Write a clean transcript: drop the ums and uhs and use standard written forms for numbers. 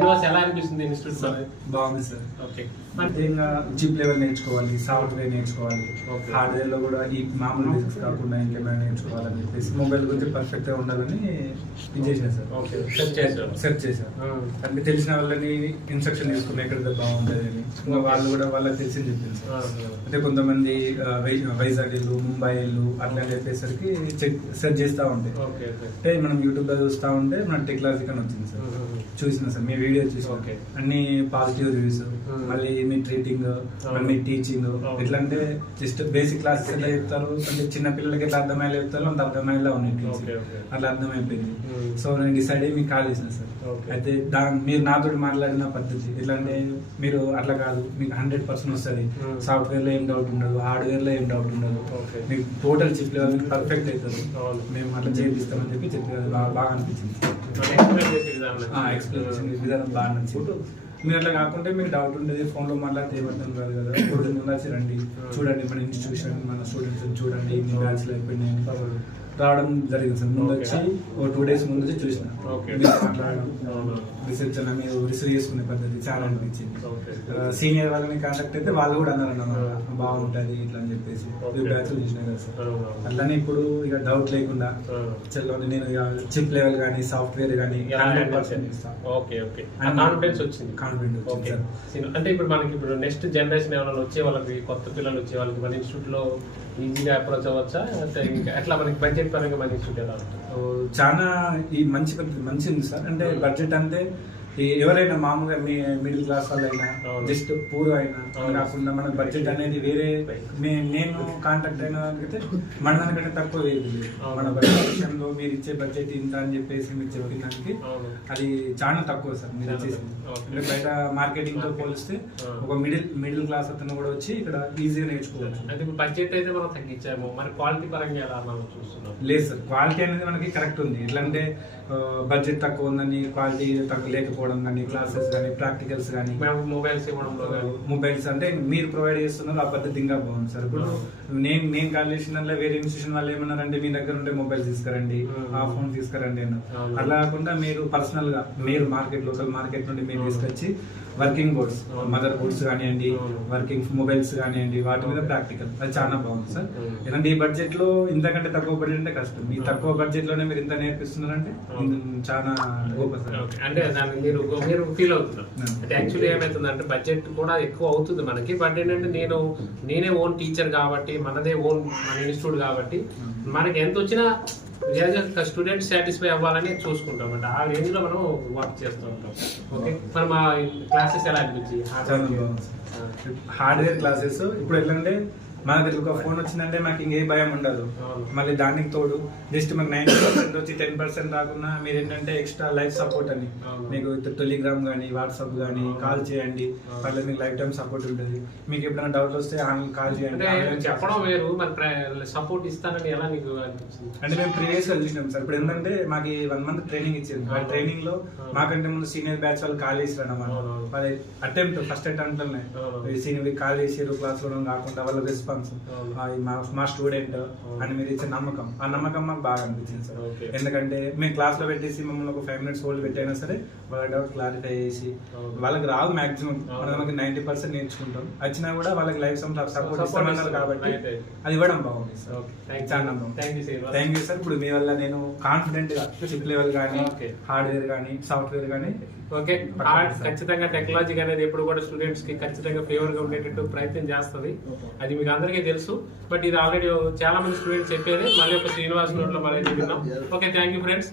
శ్రీనివాస్ ఎలా అనిపిస్తుంది ఇన్స్టిట్యూట్? బాగుంది సార్. ఓకే, ఇంకా చిప్ లెవెల్ నేర్చుకోవాలి, సాఫ్ట్వేర్ నేర్చుకోవాలి, హార్డ్వేర్ లో కూడా ఈ మామూలు బేసిక్స్ కాకుండా ఇంకేమైనా నేర్చుకోవాలని చెప్పేసి మొబైల్ గురించి పర్ఫెక్ట్ గా ఉండాలని ఇది చేశాను సార్. సెర్చ్ చేశాను. అంటే తెలిసిన వాళ్ళని ఇన్స్ట్రక్షన్ తీసుకున్నా ఎక్కడ బాగుంటుంది అని, ఇంకా వాళ్ళు కూడా వాళ్ళకి తెలిసి చెప్పింది సార్. అంటే కొంతమంది వైజాగ్ వెళ్ళు, ముంబై వెళ్ళు అట్లా చెప్పేసరికి సెర్చ్ చేస్తూ ఉంటాయి. అంటే మనం యూట్యూబ్ లో చూస్తూ ఉంటే మన టెక్నాలజీ అని వచ్చింది సార్. చూసిన సార్ మీ వీడియో చూసి అన్ని పాజిటివ్ రివ్యూస్, మళ్ళీ మీ ట్రీటింగ్, మీ టీచింగ్ ఎట్లా అంటే జస్ట్ బేసిక్ క్లాసెస్ ఎట్లా చెప్తారు అంటే చిన్న పిల్లలకి ఎట్లా అర్థమయ్యేలా చెప్తారు అంత అర్థమయ్యేలా ఉన్నాయి టీచింగ్. అట్లా అర్థమైపోయింది. సో నేను డిసైడ్ అయ్యి మీకు కాల్ చేసిన సార్. అయితే మీరు నాతో మాట్లాడిన పద్ధతి ఎట్లా అంటే మీరు అట్లా కాదు, మీకు 100% వస్తుంది. సాఫ్ట్వేర్ లో ఏం డౌట్ ఉండదు, హార్డ్వేర్ లో ఏం డౌట్ ఉండదు, మీకు టోటల్ చిప్ లెవెల్ మీకు పర్ఫెక్ట్ అవుతుంది, మేము అట్లా చేపిస్తామని చెప్పి చెప్పి బాగా అనిపించింది. ఎక్స్ప్లెనేషన్ విధానం బాగా నచ్చింది. మీరు అట్లా కాకుంటే మీకు డౌట్ ఉండేది ఫోన్ లో మాట్లాడితే ఏమర్థం కాదు కదా, ఇప్పుడు ముందు రండి చూడండి మన ఇన్స్టిట్యూషన్, మన స్టూడెంట్స్ చూడండి ఇన్ని బ్యాచ్లు అయిపోయినాయి రావడం జరిగింది సార్. ముందు వచ్చి ఒక 2 days ముందు వచ్చి చూసిన మాట్లాడడం, రీసెర్చ్ అన్న మీరు రిసీవ్ చేసుకునే పద్ధతి చాలా అనిపించింది. సీనియర్ వాళ్ళని కాంటాక్ట్ అయితే వాళ్ళు కూడా అన్నారు అన్నమాట బాగుంటది ఇట్లా అని చెప్పేసి బ్యాచ్లు చూసినా కదా సార్. అట్లానే ఇప్పుడు ఇక డౌట్ లేకుండా చల్లని నేను ఇక చిప్ లెవెల్ కానీ సాఫ్ట్వేర్ కానీ కాన్ఫిడెన్స్ వచ్చింది. అంటే ఇప్పుడు మనకి ఇప్పుడు నెక్స్ట్ జనరేషన్ ఎవరైనా వచ్చే వాళ్ళకి, కొత్త పిల్లలు వచ్చే వాళ్ళకి మన ఇన్స్టిట్యూట్ లో ఈజీగా అప్రోచ్ అవ్వచ్చా? ఇంకా ఎట్లా మనకి బడ్జెట్ పరంగా మన ఇన్స్టిట్యూట్ ఎలా ఉంటుంది? చాలా ఈ మంచి ఉంది సార్. అంటే బడ్జెట్ అంటే ఎవరైనా మామూలుగా మిడిల్ క్లాస్ వాళ్ళైనా జస్ట్ పూర్ అయినా కాకుండా మన బడ్జెట్ అనేది వేరే నేను కాంటాక్ట్ అయిన దానికైతే మన దానికంటే తక్కువ వేది లేదు. మన బడ్జెట్ విషయంలో మీరు ఇచ్చే బడ్జెట్ ఇంత అని చెప్పేసి మీరు చెప్పిన దానికి అది చాలా తక్కువ సార్ మీరు వచ్చేసింది. అంటే బయట మార్కెటింగ్ తో పోలిస్తే ఒక మిడిల్ క్లాస్ అతను కూడా వచ్చి ఇక్కడ ఈజీగా నేర్చుకోవచ్చు. అంటే బడ్జెట్ అయితే మనం తగ్గించాము, మరి క్వాలిటీ పరంగా ఎలా మనం చూస్తున్నాం? లేదు సార్, క్వాలిటీ అనేది మనకి కరెక్ట్ ఉంది. ఎట్లంటే బడ్జెట్ తక్కువ ఉందని క్వాలిటీ తక్కువ లేకపోవడం కానీ, క్లాసెస్ కానీ, ప్రాక్టికల్స్ కానీ, మొబైల్స్ ఇవ్వడంలో కానీ, మొబైల్స్ అంటే మీరు ప్రొవైడ్ చేస్తున్నారు ఆ పద్ధతి ఇంకా బాగుంది సార్. ఇప్పుడు నేను కాల్ చేసిన వేరే ఇన్స్టిట్యూషన్ వాళ్ళు ఏమన్నారంటే మీ దగ్గర ఉంటే మొబైల్ తీసుకురండి, ఆ ఫోన్ తీసుకురండి అన్నారు. అలా కాకుండా మీరు పర్సనల్ గా మీరు లోకల్ మార్కెట్ నుండి మీరు తీసుకొచ్చి వర్కింగ్ బోర్డ్స్, మదర్ బోర్డ్స్ కానివ్వండి, వర్కింగ్ మొబైల్స్ కానివ్వండి, వాటి మీద ప్రాక్టికల్ అది చాలా బాగుంది సార్. ఇలాంటి ఈ బడ్జెట్ లో ఇంతకంటే తక్కువ బడ్జెట్ అంటే కష్టం. ఈ తక్కువ బడ్జెట్ లోనే మీరు ఇంత నేర్పిస్తున్నారంటే చాలా గొప్ప సార్. అంటే దాన్ని మీరు ఫీల్ అవుతున్నారు. అంటే యాక్చువల్లీ ఏమవుతుందంటే బడ్జెట్ కూడా ఎక్కువ అవుతుంది మనకి. బట్ ఏంటంటే నేనే ఓన్ టీచర్ కాబట్టి, మనదే ఓన్ మన ఇన్స్టిట్యూట్ కాబట్టి మనకి ఎంత వచ్చినా స్టూడెంట్ సాటిస్ఫై అవ్వాలని చూసుకుంటాం. అంటే ఆ రేంజ్ లో మనం వర్క్ చేస్తూ ఉంటాం. ఓకే, మరి మా క్లాసెస్ ఎలా అనిపించి? హార్డ్వేర్ క్లాసెస్ ఇప్పుడు ఎట్లంటే మనకి ఒక ఫోన్ వచ్చిందంటే మాకు ఇంకే భయం ఉండదు. మళ్ళీ దానికి తోడు జస్ట్ మాకు 90% వచ్చి 10% రాకుండా మీరు ఏంటంటే ఎక్స్ట్రా లైఫ్ సపోర్ట్ అని మీకు టెలిగ్రామ్ కానీ, వాట్సాప్ కానీ కాల్ చేయండి, మళ్ళీ మీకు లైఫ్ టైం సపోర్ట్ ఉంటుంది. మీకు ఎప్పుడైనా డౌట్ వస్తే కాల్ చేయండి. చెప్పడం వేరు, మరి సపోర్ట్ ఇస్తానని ఎలా మీకు అనిపించింది? అంటే మేము ప్రీవియస్ గా చూసినాం సార్. ఇప్పుడు ఏంటంటే మాకు 1 month ట్రైనింగ్ ఇచ్చింది. ఆ ట్రైనింగ్ లో మాకంటే ముందు సీనియర్ బ్యాచ్ వాళ్ళు కాల్ చేసారు అన్నమాట. వాళ్ళ ఫస్ట్ అటెంప్ట్ లోనే సీనియర్ కాల్ చేసారు క్లాస్ లో కాకుండా వాళ్ళ రెస్పాన్స్ మా స్టూడెంట్ అని మీరు ఇచ్చే నమ్మకం, ఆ నమ్మకం మాకు బాగా అనిపించింది సార్. ఎందుకంటే మేము క్లాస్ లో పెట్టేసి మమ్మల్ని ఒక 5 minutes హోల్డ్ పెట్టైనా సరే వాళ్ళ డౌట్ క్లారిఫై చేసి వాళ్ళకి రాదు మాక్సిమం, మనకి 90% నేర్చుకుంటాం. వచ్చినా కూడా వాళ్ళకి లైఫ్ సపోర్ట్ ఇస్తామన్నారు కాబట్టి అది ఇవ్వడం బాగుంది సార్. Thank you sir. ఇప్పుడు మీ వల్ల నేను కాన్ఫిడెంట్ గా చిప్ లెవెల్ కానీ, హార్డ్వేర్ కానీ, సాఫ్ట్వేర్ కానీ ఓకే ఖచ్చితంగా టెక్నాలజీ అనేది ఎప్పుడు కూడా స్టూడెంట్స్ కి ఖచ్చితంగా ఫేవర్ గా ఉండేటట్టు ప్రయత్నం చేస్తుంది. అది మీకు అందరికీ తెలుసు. బట్ ఇది ఆల్రెడీ చాలా మంది స్టూడెంట్స్ చెప్పేది. మళ్ళీ ఒక శ్రీనివాస్ నోట్లో మళ్ళీ విన్నాం. Okay, thank you friends.